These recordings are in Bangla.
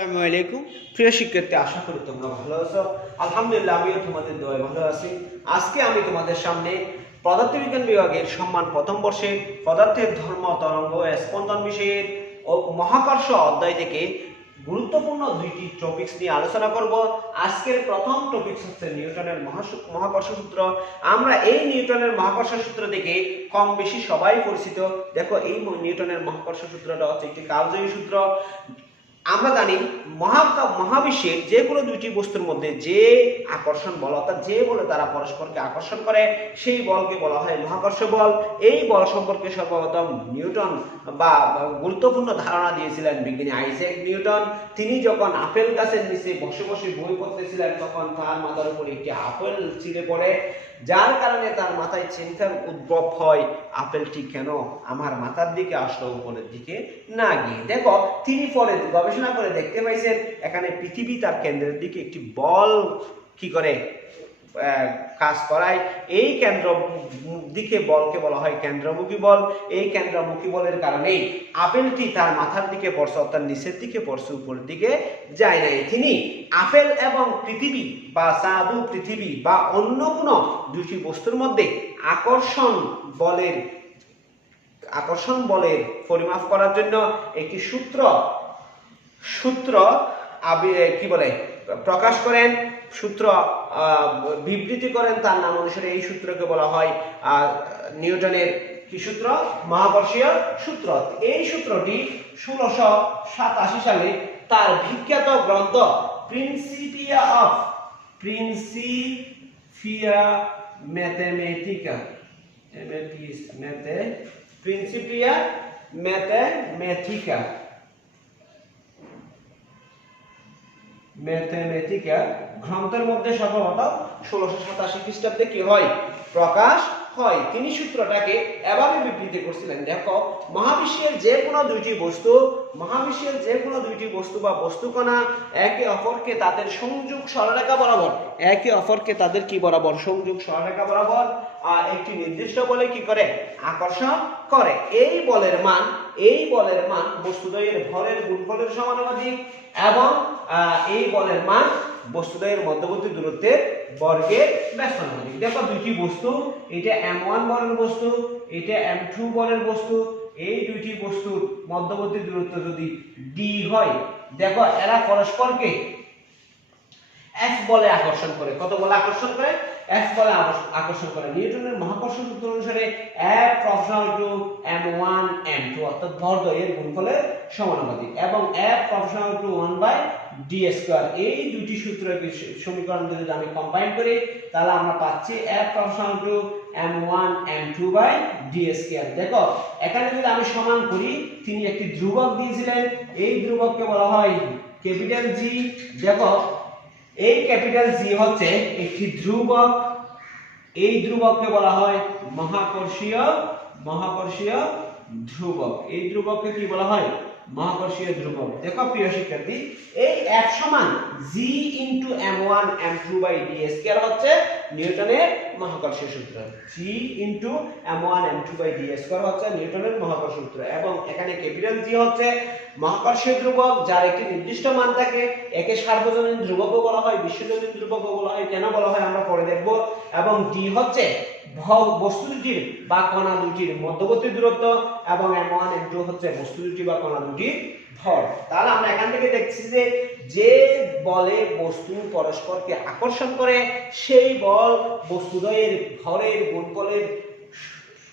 আসসালামু আলাইকুম প্রিয় শিক্ষার্থী, আশা করি তোমরা ভালো আছো। আলহামদুলিল্লাহ, আমিও তোমাদের দোয়ায় ভালো আছি। আজকে আমি তোমাদের সামনে পদার্থবিজ্ঞান বিভাগের সম্মান প্রথম বর্ষে পদার্থের ধর্ম, তরঙ্গ, স্পন্দন বিষয়ের ও মহাকর্ষ অধ্যায় থেকে গুরুত্বপূর্ণ দুইটি টপিকস নিয়ে আলোচনা করব। আজকের প্রথম টপিকস হচ্ছে নিউটনের মহাকর্ষ সূত্র। আমরা এই নিউটনের মহাকর্ষ সূত্র থেকে কম বেশি সবাই পরিচিত। দেখো, এই নিউটনের মহাকর্ষ সূত্রটা হচ্ছে একটি কালজয়ী সূত্র। আমরা জানি মহাবিশ্বের যে কোনো দুইটি বস্তুর মধ্যে যে আকর্ষণ বল, অর্থাৎ যে বলে তারা পরস্পরকে আকর্ষণ করে, সেই বলকে বলা হয় মহাকর্ষ বল। এই বল সম্পর্কে সর্বপ্রথম নিউটন বা গুরুত্বপূর্ণ ধারণা দিয়েছিলেন বিজ্ঞানী আইজ্যাক নিউটন। তিনি যখন আপেল গাছের নিচে বসে বসে বই পড়তেছিলেন, তখন তার মাথার উপর একটি আপেল ছিঁড়ে পড়ে, যার কারণে তার মাথায় চিন্তার উদ্ভব হয়, আপেলটি কেন আমার মাথার দিকে আসলো, উপরের দিকে না গিয়ে। দেখো, তিনি পরে গবেষণা করে দেখতে পাইছেন এখানে পৃথিবী তার কেন্দ্রের দিকে একটি বল কি করে কাজ করায়। এই কেন্দ্র দিকে বলকে বলা হয় কেন্দ্রমুখী বল। এই কেন্দ্রমুখী বলের কারণেই আপেলটি তার মাথার দিকে পড়ছে, অর্থাৎ নিচের দিকে পড়ছে, উপরের দিকে যায় নাই। তিনি আপেল এবং পৃথিবী বা চাঁদ ও পৃথিবী বা অন্য কোনো দুটি বস্তুর মধ্যে আকর্ষণ বলের পরিমাপ করার জন্য একটি সূত্র কি বলে প্রকাশ করেন, সূত্র বিবৃতি করেন। তার নাম অনুসারে এই সূত্রকে বলা হয় নিউটনের কি সূত্র? মহাকর্ষীয় সূত্র। এই সূত্রটি 1687 সালে তার বিখ্যাত গ্রন্থ প্রিন্সিপিয়া ম্যাথমেটিকা গ্রন্থের মধ্যে সর্বপ্রথম 1687 খ্রিস্টাব্দে কি হয়? প্রকাশ হয়। তিনি সূত্রটাকে এভাবে বিবৃতি করছিলেন। দেখো, মহাবিশ্বের যে কোনো দুইটি বস্তু বা বস্তুকণা একে অপরকে তাদের সংযোগ সরলরেখা বরাবর একটি নির্দিষ্ট বলে কি করে? আকর্ষণ করে। এই বলের মান বস্তুদ্বয়ের ভরের গুণফলের সমানুপাতিক এবং এই বলের মান বস্তুদ্বয়ের মধ্যবর্তী দূরত্বের বর্গের ব্যস্তানুপাতিক। দেখো, দুইটি বস্তু, এটা m1 বলের বস্তু, এটা m2 বলের বস্তু। এই দুইটি বস্তুর মধ্যবর্তী দূরত্ব যদি d হয়, দেখো এরা পরস্পরকে F বলে আকর্ষণ করে। কত বলে আকর্ষণ করে? F বলে আকর্ষণ করে। নিউটনের মহাকর্ষ সূত্র অনুসারে F proportional to m1 m2, অর্থাৎ ভরদ্বয়ের গুণফলের সমানুপাতিক, এবং F proportional to 1/d²। এই দুটি সূত্রের সমীকরণ যদি আমি কম্বাইন করি, তাহলে আমরা পাচ্ছি F proportional to m1 m2/d²। দেখো, এখানে যদি আমি সমান করি, তিনি একটি ধ্রুবক দিয়েছিলেন। এই ধ্রুবককে বলা হয় ক্যাপিটাল G। দেখো, এই ক্যাপিটাল জি হচ্ছে একটি ধ্রুবক। এই ধ্রুবককে বলা হয় মহাকর্ষীয় ধ্রুবক। এই ধ্রুবককে কি বলা হয়? মহাকর্ষীয় ধ্রুবক। দেখো প্রিয় শিক্ষার্থী, এই F সমান G * m1 m2/d² হচ্ছে নিউটনের মহাকর্ষীয় সূত্র। G * m1 m2/d² হচ্ছে নিউটনের মহাকর্ষীয় সূত্র, এবং এখানে ক্যাপিটাল G হচ্ছে মহাকর্ষীয় ধ্রুবক, যার একটি নির্দিষ্ট মান থাকে। একে সার্বজনীন ধ্রুবকও বলা হয়, বিশ্বজনীন ধ্রুবকও বলা হয়। কেন বলা হয় আমরা পরে দেখব। এবং d হচ্ছে বস্তু দুটির বা কণা দুটির মধ্যবর্তী দূরত্ব, এবং m1 m2 হচ্ছে বস্তু দুটি বা কণা দুটির ভর। তাহলে আমরা এখান থেকে দেখছি যে বলে বস্তু পরস্পরকে আকর্ষণ করে, সেই বল বস্তুদ্বয়ের ভরের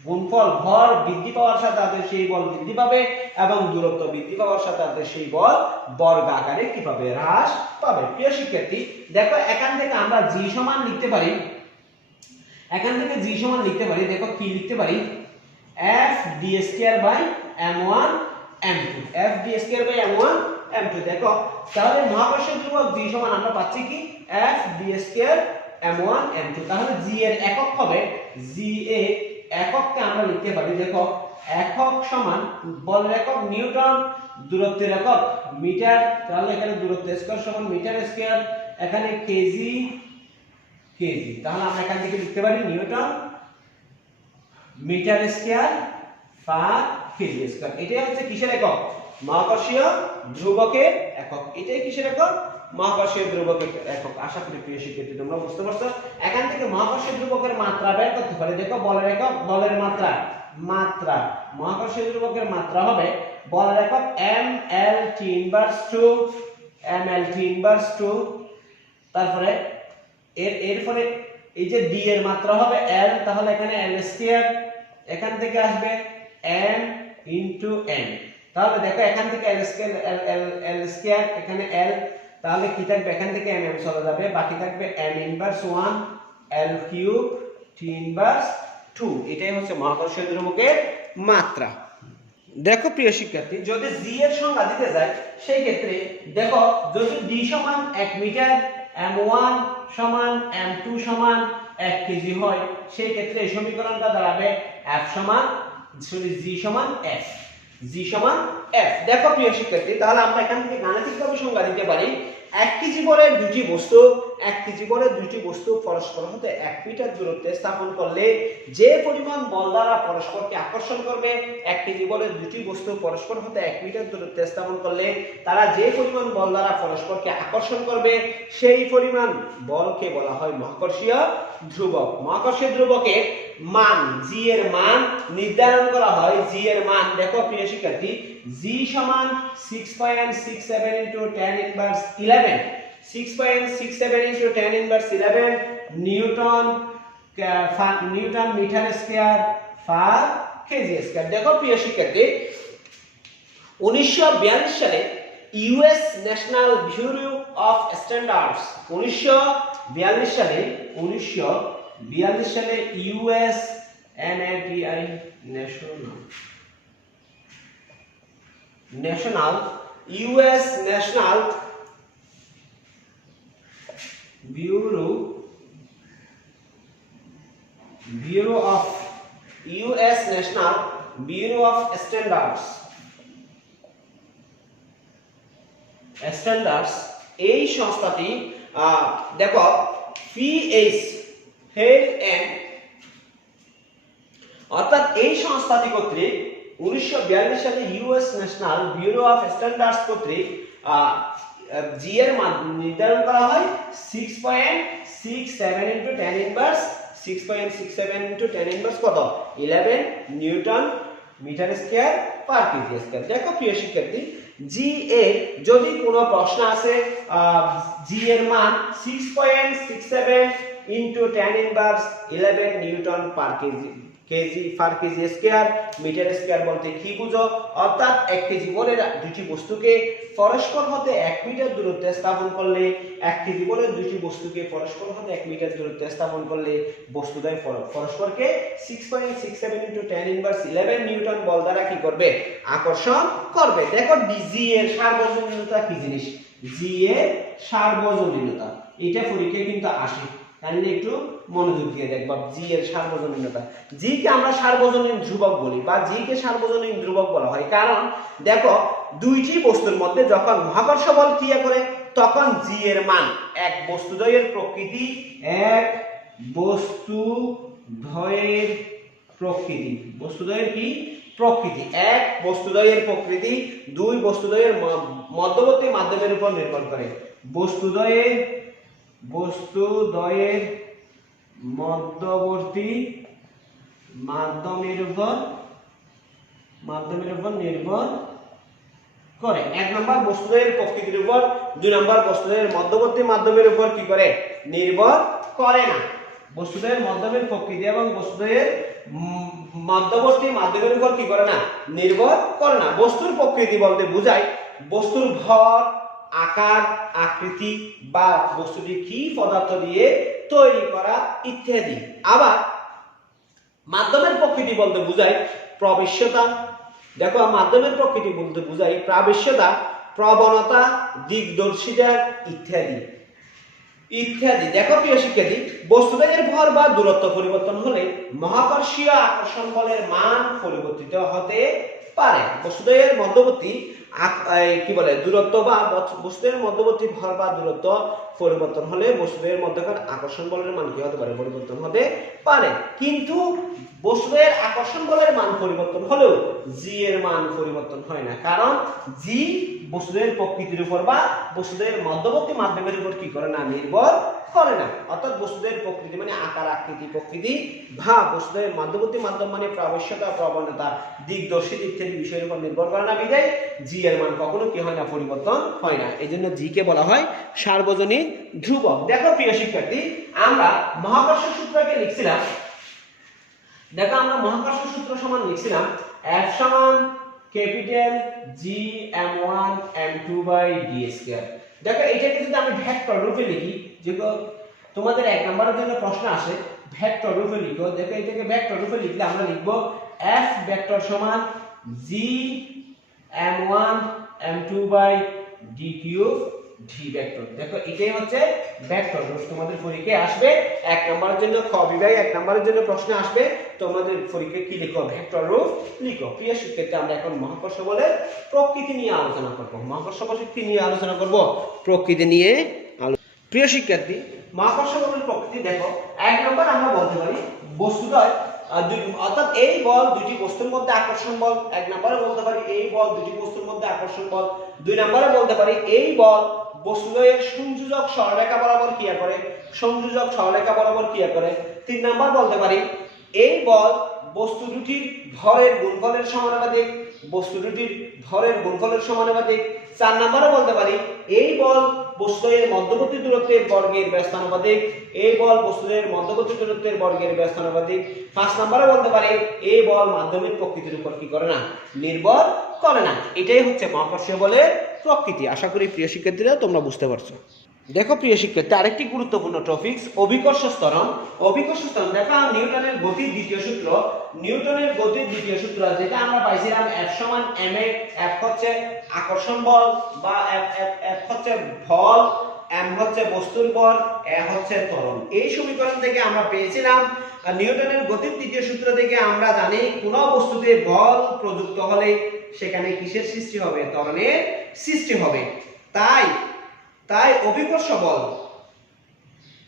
গুণফল ভর বৃদ্ধি পাওয়ার সাথে সাথে সেই বল বৃদ্ধি পাবে, এবং দূরত্ব বৃদ্ধি পাওয়ার সাথে সাথে সেই বল বর্গ আকারে কি পাবে? হ্রাস পাবে। প্রিয় শিক্ষার্থী, দেখো, এখান থেকে আমরা G সমান লিখতে পারি। দেখো কি লিখতে পারি? Fd²/m1 m2। দেখো, তাহলে মহাকর্ষীয় ধ্রুবক G সমান আমরা পাচ্ছি কি? Fd²/m1 m2। তাহলে G এর একক হবে, একককে আমরা লিখতে পারি। দেখো, একক সমান বলের একক নিউটন, দূরত্বের একক মিটার। তাহলে এখানে দূরত্ব স্কয়ার সমান মিটার স্কয়ার, এখানে কেজি। তাহলে আমরা এখান থেকে লিখতে পারি newton metre square per KG square. এটাই হচ্ছে কিসের একক? মহাকর্ষীয় ধ্রুবকের একক। এটাই কিসের একক? মহাকর্ষীয় ধ্রুবকের একক। আশা করি প্রিয় শিক্ষার্থী তোমরা বুঝতে পারছো। এখান থেকে মহাকর্ষীয় ধ্রুবকের মাত্রা বের করতে পারি। দেখো বলের একক, বলের মাত্রা, মাত্রা মহাকর্ষীয় ধ্রুবকের মাত্রা হবে বলের একক mlt ইনভার্স 2, mlt ইনভার্স 2। তারপরে এরপরে এই যে d এর মাত্রা হবে l, তাহলে এখানে l স্কয়ার, এখান থেকে আসবে m ইনটু n। তাহলে দেখো এখান থেকে l স্কয়ার, l স্কয়ার, এখানে l, তাহলে কি থাকবে? এখান থেকে m চলে যাবে, বাকি থাকবে m inverse 1 l cube t inverse 2। এটাই হচ্ছে মহাকর্ষীয় ধ্রুবকের মাত্রা। দেখো প্রিয় শিক্ষার্থী, যদি g এর সংজ্ঞা দিতে যায় সেই ক্ষেত্রে দেখো যদি d সমান 1 মিটার, m1 সমান m2 সমান 1 কেজি হয়, সেই ক্ষেত্রে এই সমীকরণটা দাঁড়াবে f সমান g সমান f, g সমান f। দেখো প্রিয় শিক্ষার্থী, তাহলে আমরা এখান থেকে গাণিতিকভাবে সংজ্ঞা দিতে পারি 1 কেজি ভরের দুটি বস্তু, 1 কেজি ভরের দুটি বস্তু পরস্পর হতে 1 মিটার দূরত্বে স্থাপন করলে যে পরিমাণ বল দ্বারা পরস্পরকে আকর্ষণ করবে, 1 কেজি ভরের দুটি বস্তু পরস্পর হতে 1 মিটার দূরত্বে স্থাপন করলে তারা যে পরিমাণ বল দ্বারা পরস্পরকে আকর্ষণ করবে সেই পরিমাণ বলকে বলা হয় মহাকর্ষীয় ধ্রুবক। মহাকর্ষীয় ধ্রুবকের মান, g এর মান নির্ধারণ করা হয়। g এর মান দেখো প্রিয় শিক্ষার্থী, g সমান 6.67 into tan inverse 11, 6.67 into tan inverse 11 newton metre square per KG square. দেখো প্রিয় শিক্ষার্থী, 1942 সালে US national bureau of standards, 1942 সালে US NATI national bureau of standards এই সংস্থাটি দেখো পিএইচ হেলথ এন্ড, অর্থাৎ এই সংস্থাটি কর্তৃক 1942 সালে US national bureau of standards কর্তৃক জি এর মান নির্ধারণ করা হয় 6.67 into tan inverse, 6.67 into tan inverse কত? 11 newton metre square per KG square. দেখো প্রিয় শিক্ষার্থী, জি এর যদি কোনো প্রশ্ন আসে জি এর মান 6.67 into tan inverse 11 newton per KG square meter square বলতে কি বুঝো? অর্থাৎ 1 কেজি বলের দুটি বস্তুকে পরস্পর হতে 1 মিটার দূরত্বে স্থাপন করলে, 1 কেজি বলের দুটি বস্তুকে পরস্পর হতে 1 মিটার দূরত্বে স্থাপন করলে বস্তুদ্বয় পরস্পরকে 6.67 into tan inverse 11 নিউটন বল দ্বারা কি করবে? আকর্ষণ করবে। দেখো জি এর সার্বজনীনতা কি জিনিস? জি এর সার্বজনীনতা এটা পরীক্ষায় কিন্তু আসে, তাহলে একটু মনোযোগ দিয়ে দেখবা জি এর সার্বজনীনতা। জি কে আমরা সার্বজনীন ধ্রুবক বলি বা জি কে সার্বজনীন ধ্রুবক বলা হয়, কারণ দেখো দুইটি বস্তুর মধ্যে যখন মহাকর্ষ বল ক্রিয়া করে তখন জি এর মান এক বস্তুদ্বয়ের প্রকৃতি, বস্তুদ্বয়ের কি প্রকৃতি, এক বস্তুদ্বয়ের প্রকৃতি, দুই বস্তুদ্বয়ের মধ্যবর্তী মাধ্যমের উপর নির্ভর করে। বস্তুদ্বয়ের মধ্যবর্তী মাধ্যমের উপর নির্ভর করে। এক নম্বর বস্তুদ্বয়ের প্রকৃতির উপর, দুই নম্বর বস্তুদ্বয়ের মধ্যবর্তী মাধ্যমের উপর কি করে? নির্ভর করে না। বস্তুদ্বয়ের মধ্যমের প্রকৃতি এবং বস্তুদ্বয়ের মধ্যবর্তী মাধ্যমের উপর কি করে না? নির্ভর করে না। বস্তুর প্রকৃতি বলতে বোঝায় বস্তুর ভর, আকার, আকৃতি বা বস্তুটি কি পদার্থ দিয়ে তৈরি করা ইত্যাদি। আবার মাধ্যমের প্রকৃতি বলতে বোঝায় প্রবেশ্যতা। দেখো মাধ্যমের প্রকৃতি বলতে বোঝায় প্রবেশ্যতা, প্রবণতা, দিকদর্শিতা ইত্যাদি। দেখো প্রিয় শিক্ষার্থী, বস্তুদ্বয়ের ভর বা দূরত্ব পরিবর্তন হলে মহাকর্ষীয় আকর্ষণ বলের মান পরিবর্তিত হতে পারে। বস্তুদ্বয়ের মধ্যবর্তী দূরত্ব বা বস্তুদের মধ্যবর্তী ভর বা দূরত্ব পরিবর্তন হলে বস্তুদের মধ্যকার আকর্ষণ বলের মান কি হতে পারে? পরিবর্তন হতে পারে। কিন্তু বস্তুদের আকর্ষণ বলের মান পরিবর্তন হলেও জি এর মান পরিবর্তন হয় না, কারণ জি বস্তুদের প্রকৃতির উপর বা বস্তুদের মধ্যবর্তী মাধ্যমের উপর কি করে না, নির্ভর করে না। অর্থাৎ বস্তুদের প্রকৃতি মানে আকার আকৃতি প্রকৃতি বা বস্তুদের মধ্যবর্তী মাধ্যম মানে প্রাবশ্যতা প্রবণতা দিকদর্শী ইত্যাদি বিষয়ের উপর নির্ভর করে না বিধায় জি এর মান কখনো কি হয় না, পরিবর্তন হয় না। এই জন্য জি কে বলা হয় সার্বজনীন ধ্রুবক। দেখো প্রিয় শিক্ষার্থী, আমরা মহাকর্ষ সূত্রকে লিখছিলাম, দেখো আমরা মহাকর্ষ সূত্র সমান লিখছিলাম F সমান capital G m1 m2 by D square. দেখো এটাকে যদি আমি ভেক্টর রূপে লিখি, যেগুলো তোমাদের এক নম্বরের জন্য প্রশ্ন আসে, ভেক্টর রূপে লিখো। দেখো এটাকে ভেক্টর রূপে লিখলে আমরা লিখব F ভেক্টর সমান G m1 m2 by D cube D vector. দেখো এটাই হচ্ছে ভেক্টর রূপ। তোমাদের পরীক্ষায় আসবে এক নম্বরের জন্য খ বিভাগ এক নম্বরের জন্য প্রশ্ন আসবে, তোমাদের পরীক্ষায় কি লিখো, ভেক্টর রূপ লিখো। প্রিয় শিক্ষার্থী, আমরা এখন মহাকর্ষ বলের প্রকৃতি নিয়ে আলোচনা করব। মহাকর্ষ বল কি নিয়ে আলোচনা করব, প্রকৃতি নিয়ে। প্রিয় শিক্ষার্থী, মহাকর্ষ বলের প্রকৃতি দেখো, এক নম্বর আমরা বলতে পারি বস্তুদ্বয় অর্থাৎ এই বল দুটি বস্তুর মধ্যে আকর্ষণ বল। এক নম্বরে বলতে পারি এই বল দুটি বস্তুর মধ্যে আকর্ষণ বল। দুই নম্বরে বলতে পারি এই বল বস্তুদ্বয়ের সংযোজক সরলরেখা বরাবর ক্রিয়া করে, সংযোজক সরলরেখা বরাবর ক্রিয়া করে। তিন নম্বর বলতে পারি এই বল বস্তু দুটির ভরের গুণফলের সমানুপাতিক, বস্তু দুটির ভরের গুণফলের সমানুপাতিক। চার নম্বরে বলতে পারি এই বল বস্তুদের মধ্যবর্তী দূরত্বের বর্গের ব্যস্তানুপাতিক, এই বল বস্তুদের মধ্যবর্তী দূরত্বের বর্গের ব্যস্তানুপাতিক। পাঁচ নম্বরে বলতে পারি এই বল মাধ্যমের প্রকৃতির উপর কি করে না, নির্ভর করে না। এটাই হচ্ছে মহাকর্ষীয় বলের প্রকৃতি। আশা করি প্রিয় শিক্ষার্থীরা তোমরা বুঝতে পারছো। দেখো প্রিয় শিক্ষার্থী, আরেকটি গুরুত্বপূর্ণ টপিকস অভিকর্ষ ত্বরণ। অভিকর্ষ ত্বরণ দেখো নিউটনের গতির দ্বিতীয় সূত্র, নিউটনের গতির দ্বিতীয় সূত্র যেটা আমরা পাইছিলাম F সমান ma, F হচ্ছে আকর্ষণ বল বা F হচ্ছে বল, m হচ্ছে বস্তুর বল, a হচ্ছে ত্বরণ। এই সমীকরণ থেকে আমরা পেয়েছিলাম নিউটনের গতির দ্বিতীয় সূত্র থেকে আমরা জানি কোন বস্তুতে বল প্রযুক্ত হলে সেখানে কিসের সৃষ্টি হবে, ত্বরণের সৃষ্টি হবে। তাই অভিকর্ষ বল,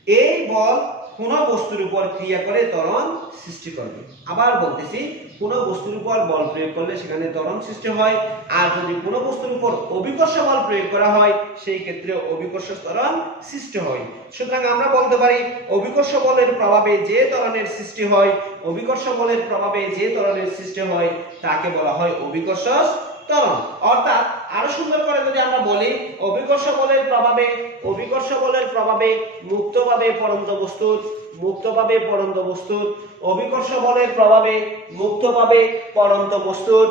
এই বল কোন বস্তুর উপর ক্রিয়া করে ত্বরণ সৃষ্টি করবে। আবার বলতেছি, কোন বস্তুর উপর বল প্রয়োগ করলে সেখানে ত্বরণ সৃষ্টি হয়, আর যদি কোন বস্তুর উপর অভিকর্ষ বল প্রয়োগ করা হয় সেই ক্ষেত্রে অভিকর্ষ ত্বরণ সৃষ্টি হয়। সুতরাং আমরা বলতে পারি অভিকর্ষ বলের প্রভাবে যে ত্বরণের সৃষ্টি হয়, অভিকর্ষ বলের প্রভাবে যে ত্বরণের সৃষ্টি হয় তাকে বলা হয় অভিকর্ষ ত্বরণ। অর্থাৎ আরো সুন্দর করে যদি আমরা বলি অভিকর্ষ বলের প্রভাবে মুক্তভাবে পড়ন্ত বস্তুর, অভিকর্ষ বলের প্রভাবে মুক্তভাবে পড়ন্ত বস্তুর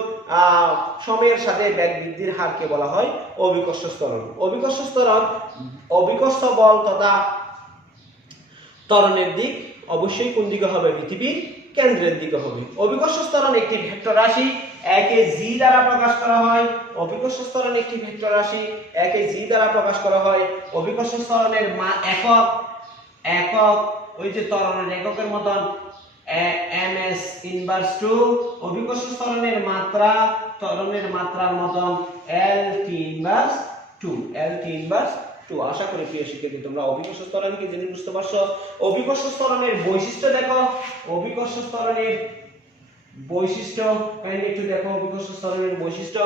সময়ের সাথে বেগ বৃদ্ধির হারকে বলা হয় অভিকর্ষ ত্বরণ। অভিকর্ষ বল তথা ত্বরণের দিক অবশ্যই কোন দিকে হবে, পৃথিবীর কেন্দ্রের দিকে হবে। অভিকর্ষ ত্বরণ একটি ভেক্টর রাশি, একে জি দ্বারা প্রকাশ করা হয়। অভিকর্ষ ত্বরণ একটি ভেক্টর রাশি, একে জি দ্বারা প্রকাশ করা হয়। অভিকর্ষ ত্বরণের একক ওই যে ত্বরণের এককের মতন ms ইনভার্স 2। অভিকর্ষ ত্বরণের মাত্রার মতন lt ইনভার্স 2। আশা করি প্রিয় শিক্ষার্থী তোমরা অভিকর্ষ ত্বরণকে জেনে বুঝতে পারছো। অভিকর্ষ ত্বরণের বৈশিষ্ট্য দেখো, অভিকর্ষ ত্বরণের বৈশিষ্ট্য একটু দেখো। অভিকর্ষ ত্বরণের বৈশিষ্ট্য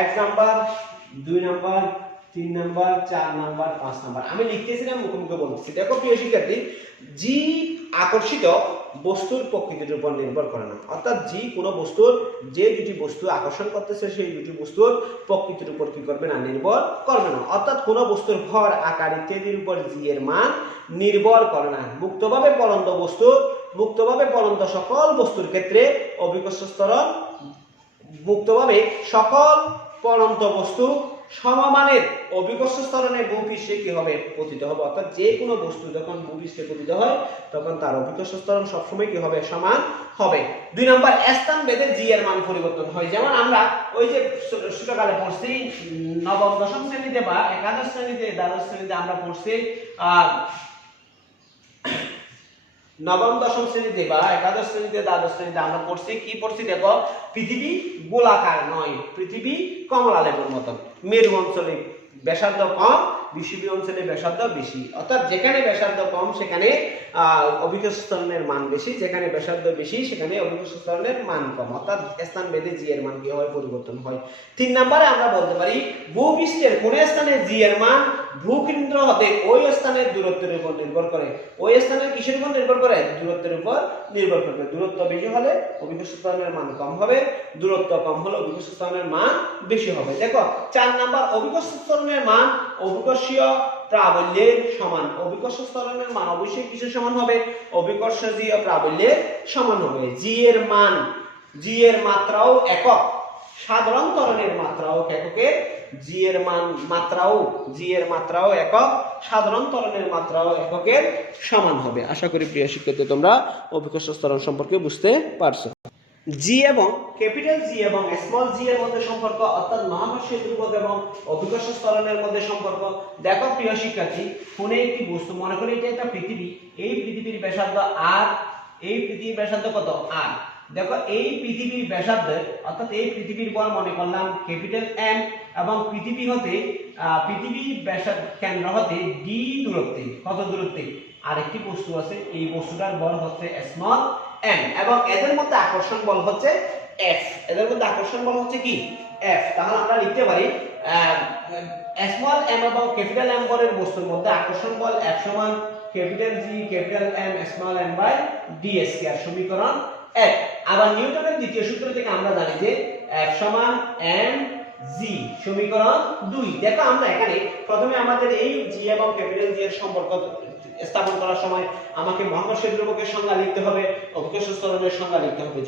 1 number, 2 number, 3 number, 4 number, 5 number. আমি লিখতেছিলাম মুখে বলতেছি। দেখো প্রিয় শিক্ষার্থী, জি আকর্ষিত বস্তুর প্রকৃতির উপর নির্ভর করে না। অর্থাৎ জি কোনো বস্তুর যে দুটি বস্তু আকর্ষণ করতেছে সেই দুটি বস্তুর প্রকৃতির উপর কি করবে না, নির্ভর করবে না। অর্থাৎ কোনো বস্তুর ভর আকার ইত্যাদির উপর জি এর মান নির্ভর করে না। মুক্তভাবে পড়ন্ত সকল বস্তুর ক্ষেত্রে অভিকর্ষ ত্বরণ মুক্তভাবে সকল পড়ন্ত বস্তু সমমানের অভিকর্ষ ত্বরণে ভূপৃষ্ঠে কি হবে, পতিত হবে। অর্থাৎ যে কোনো বস্তু যখন ভূপৃষ্ঠে পতিত হয় তখন তার অভিকর্ষ ত্বরণ সবসময় কি হবে, সমান হবে। 2 নম্বর, স্থান ভেদে জি এর মান পরিবর্তন হয়। যেমন আমরা ওই যে ছোটকালে পড়ছি নবম দশম শ্রেণীতে বা একাদশ শ্রেণীতে দ্বাদশ শ্রেণীতে আমরা পড়ছি নবম দশম শ্রেণীতে বা একাদশ শ্রেণীতে দ্বাদশ শ্রেণীতে আমরা পড়ছি কি পড়ছি দেখো, পৃথিবী গোলাকার নয়, পৃথিবী কমলা লেবুর মতন। মেরু অঞ্চলে ব্যাসার্ধ কম, বিষুবীয় অঞ্চলে ব্যাসার্ধ বেশি। অর্থাৎ যেখানে ব্যাসার্ধ কম সেখানে অভিকর্ষ ত্বরণের মান বেশি, যেখানে ব্যাসার্ধ বেশি সেখানে অভিকর্ষ ত্বরণের মান কম। অর্থাৎ স্থান ভেদে জি এর মান কি হয়, পরিবর্তন হয়। 3 নম্বরে আমরা বলতে পারি ভূপৃষ্ঠের কোন স্থানে জি এর মান ভূকেন্দ্র হতে ওই স্থানের দূরত্বের উপর নির্ভর করে। ওই স্থানের কিসের উপর নির্ভর করে? দূরত্বের উপর নির্ভর করবে। দূরত্ব বেশি হলে অভিকর্ষ ত্বরণের মান কম হবে, দূরত্ব কম হলে অভিকর্ষ ত্বরণের মান বেশি হবে। দেখো 4 নাম্বার অভিকর্ষ ত্বরণের মান অভিকর্ষীয় প্রাবল্যের সমান। অভিকর্ষ ত্বরণের মান অবশ্যই কিসের সমান হবে? অভিকর্ষীয় প্রাবল্যের সমান হবে। জি এর মান, জি এর মাত্রাও একক, সাধারণ ত্বরণের মাত্রাও এককের, জি এর মান মাত্রাও, জি এর মাত্রাও একক, সাধারণ ত্বরণের মাত্রাও এককের সমান হবে। আশা করি প্রিয় শিক্ষার্থী তোমরা অভিকর্ষ ত্বরণ সম্পর্কে বুঝতে পারছো। জি এবং ক্যাপিটাল জি এবং স্মল জি এর মধ্যে সম্পর্ক, অর্থাৎ মহাকর্ষীয় ধ্রুবক এবং অভিকর্ষ ত্বরণের মধ্যে সম্পর্ক। দেখো প্রিয় শিক্ষার্থী, কোনে একটি বস্তু, মনে করি এটা একটা পৃথিবী, এই পৃথিবীর ব্যাসার্ধ আর, এই পৃথিবীর ব্যাসার্ধ কত? আর। দেখো এই পৃথিবীর ব্যাসার্ধ, অর্থাৎ এই পৃথিবীর বল মনে করলাম ক্যাপিটাল এম, এবং পৃথিবী হতে পৃথিবীর ব্যাসার্ধ কেন্দ্র হতে ডি দূরত্বে, কত দূরত্বে? আরেকটি বস্তু আছে, এই বস্তুটার বল হচ্ছে স্মল এম, এবং এদের মধ্যে আকর্ষণ বল হচ্ছে এফ। এদের মধ্যে আকর্ষণ বল হচ্ছে কি? এফ। তাহলে আমরা লিখতে পারি স্মল এম এবং ক্যাপিটাল এম বলের বস্তুর মধ্যে আকর্ষণ বল এফ সমান capital G capital M small M by D square, সমীকরণ 1। আবার নিউটনের দ্বিতীয় সূত্র থেকে আমরা জানি যে এফ সমান এম জি, সমীকরণ 2। দেখো আমরা এখানে প্রথমে আমাদের এই জি এবং ক্যাপিটাল জি এর সম্পর্ক স্থাপন করার সময় আমাকে মহাকর্ষীয় ধ্রুবকের সংজ্ঞা লিখতে হবে, অভিকর্ষ ত্বরণের সংজ্ঞা লিখতে হবে।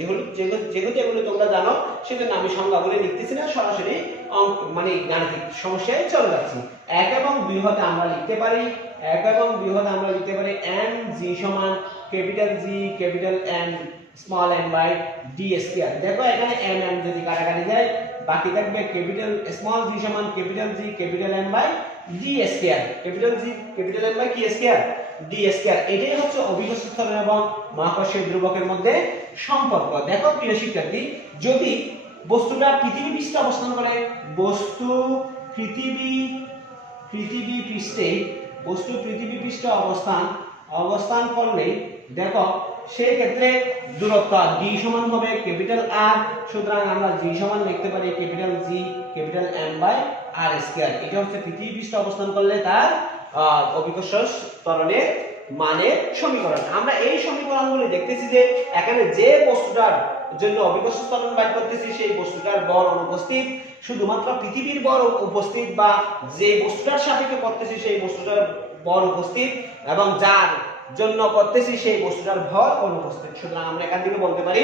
যেহেতু এগুলো তোমরা জানো সেজন্য আমি সংজ্ঞাগুলো লিখতেছি না, সরাসরি মানে গাণিতিক সমস্যায় চলে যাচ্ছি। 1 এবং 2 হতে আমরা লিখতে পারি, 1 এবং 2 হতে আমরা লিখতে পারি এম জি সমান capital G capital M small M by D square. দেখো এখানে এম এম যদি কাটাকাটি যায় বাকি থাকবে ক্যাপিটাল স্মল জি সমান capital G capital M by D square, capital G capital M by কি স্কয়ার? D square. এটাই হচ্ছে অভিকর্ষ ত্বরণ এবং মহাকর্ষীয় ধ্রুবকের মধ্যে সম্পর্ক। দেখো প্রিয় শিক্ষার্থী, যদি বস্তুটা পৃথিবী পৃষ্ঠে অবস্থান করে, বস্তু পৃথিবী পৃষ্ঠে, বস্তু পৃথিবী পৃষ্ঠে অবস্থান করলে দেখো সেই ক্ষেত্রে দূরত্ব ডি সমান হবে ক্যাপিটাল আর। সুতরাং আমরা জি সমান লিখতে পারি capital G capital M by R square. এটা হচ্ছে পৃথিবী পৃষ্ঠে অবস্থান করলে তার অভিকর্ষ ত্বরণের মানের সমীকরণ। আমরা এই সমীকরণগুলো দেখতেছি যে এখানে যে বস্তুটার জন্য অভিকর্ষ ত্বরণ বাইর করতেছি সেই বস্তুটার বল অনুপস্থিত, শুধুমাত্র পৃথিবীর বল উপস্থিত, বা যে বস্তুটার সাপেক্ষে করতেছি সেই বস্তুটার বল উপস্থিত, এবং যার জন্য করতেছি সেই বস্তুটার ভর অনুপস্থিত। সুতরাং আমরা এখান থেকে বলতে পারি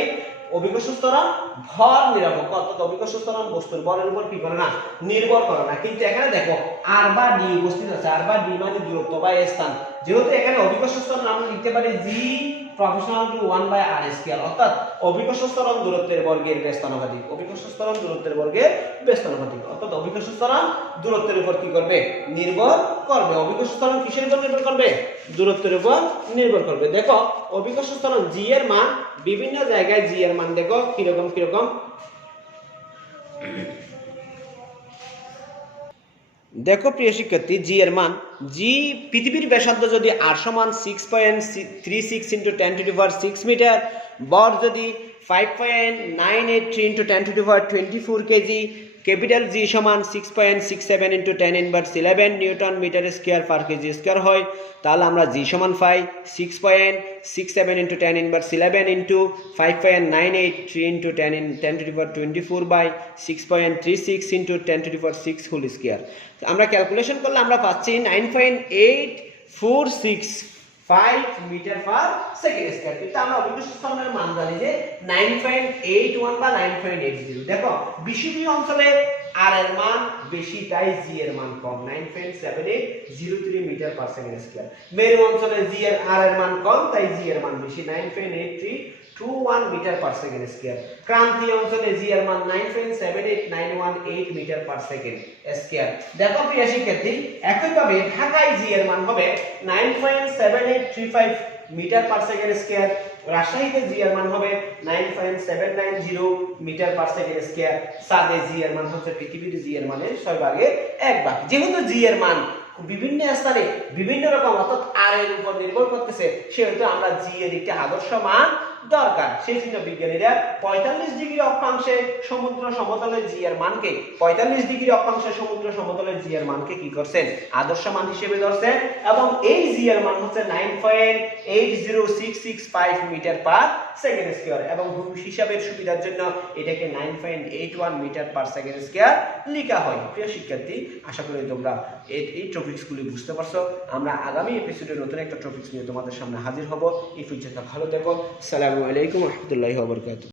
অভিকর্ষ ত্বরণ ভর নিরপেক্ষ, অর্থাৎ অভিকর্ষ ত্বরণ বস্তুর বলের উপর কি করে না? নির্ভর করে না। কিন্তু এখানে দেখো আর বা ডি উপস্থিত আছে, আর বা ডি মানে দূরত্ব বা স্থান। যেহেতু এখানে অভিকর্ষ ত্বরণ আমরা লিখতে পারি g proportional to 1 by R square, অর্থাৎ অভিকর্ষ ত্বরণ দূরত্বের বর্গের ব্যস্তানুপাতিক, অভিকর্ষ ত্বরণ দূরত্বের বর্গের ব্যস্তানুপাতিক, অর্থাৎ অভিকর্ষ ত্বরণ দূরত্বের উপর কি করবে? নির্ভর করবে। অভিকর্ষ ত্বরণ কিসের উপর নির্ভর করবে? দূরত্বের উপর নির্ভর করবে। দেখো অভিকর্ষ ত্বরণ জি এর মান বিভিন্ন জায়গায়, জি এর মান দেখো কিরকম কিরকম। দেখো প্রিয় শিক্ষার্থী, জি এর মান, জি পৃথিবীর ব্যাসার্ধ যদি আর সমান 6.36 × 10⁶ মিটার, বর যদি 5.983 × 10⁻24 কেজি, ক্যাপিটাল জি সমান 6.67 × 10⁻11 newton metre square per KG square হয়, তাহলে আমরা জি সমান পাই 6.67 × 10⁻11 × 5.983 × 10⁻24 বাই 6.36 × 10⁻6 হোল স্কয়ার। আমরা ক্যালকুলেশন করলে আমরা পাচ্ছি 9.8465 মিটার পার সেকেন্ড স্কয়ার। কিন্তু আমরা অভিকর্ষ ত্বরণের মান জানি যে 9.81 বা 9.80। দেখো বিষুবীয় অঞ্চলে আর এর মান বেশি তাই জি এর মান কম, 9.7803 মিটার পার সেকেন্ড স্কয়ার। মেরু অঞ্চলে জি এর আর এর মান কম তাই জি এর মান বেশি, 9.8321 মিটার পার সেকেন্ড স্কয়ার। ক্রান্তীয় অঞ্চলে জি এর মান 9.78918 মিটার পার সেকেন্ড স্কয়ার। দেখো প্রিয় শিক্ষার্থী, একইভাবে ঢাকায় জি এর মান হবে 9.7835 মিটার পার সেকেন্ড স্কয়ার। রাজশাহীতে জি এর মান হবে 9.790 মিটার পার সেকেন্ড স্কয়ার। সাদে জি এর মান হচ্ছে পৃথিবীর জি এর মানের 6 ভাগের 1 ভাগ। যেহেতু জি এর মান বিভিন্ন স্থানে বিভিন্ন রকম অর্থাৎ আর এর উপর নির্ভর করতেছে, সেহেতু আমরা জি এর একটি আদর্শ মান দরকার। সেই জন্য বিজ্ঞানীরা 45 ডিগ্রি অক্ষাংশে সমুদ্র সমতলে জি এর মানকে 45 ডিগ্রি অক্ষাংশে সমুদ্র সমতলে জি এর মানকে কি করছেন, আদর্শ মান হিসেবে ধরছেন। এবং এই জি এর মান হচ্ছে 9.80665 মিটার পার সেকেন্ড স্কয়ার, এবং হিসাবের সুবিধার জন্য এটাকে 9.81 মিটার পার সেকেন্ড স্কয়ার লেখা হয়। প্রিয় শিক্ষার্থী, আশা করি তোমরা এই টপিকসগুলি বুঝতে পারছো। আমরা আগামী এপিসোডে নতুন একটা টপিকস নিয়ে তোমাদের সামনে হাজির হব। এই পর্যন্ত ভালো থেকো। আসসালামু আলাইকুম ওয়া রাহমাতুল্লাহি ওয়া বারাকাতুহু।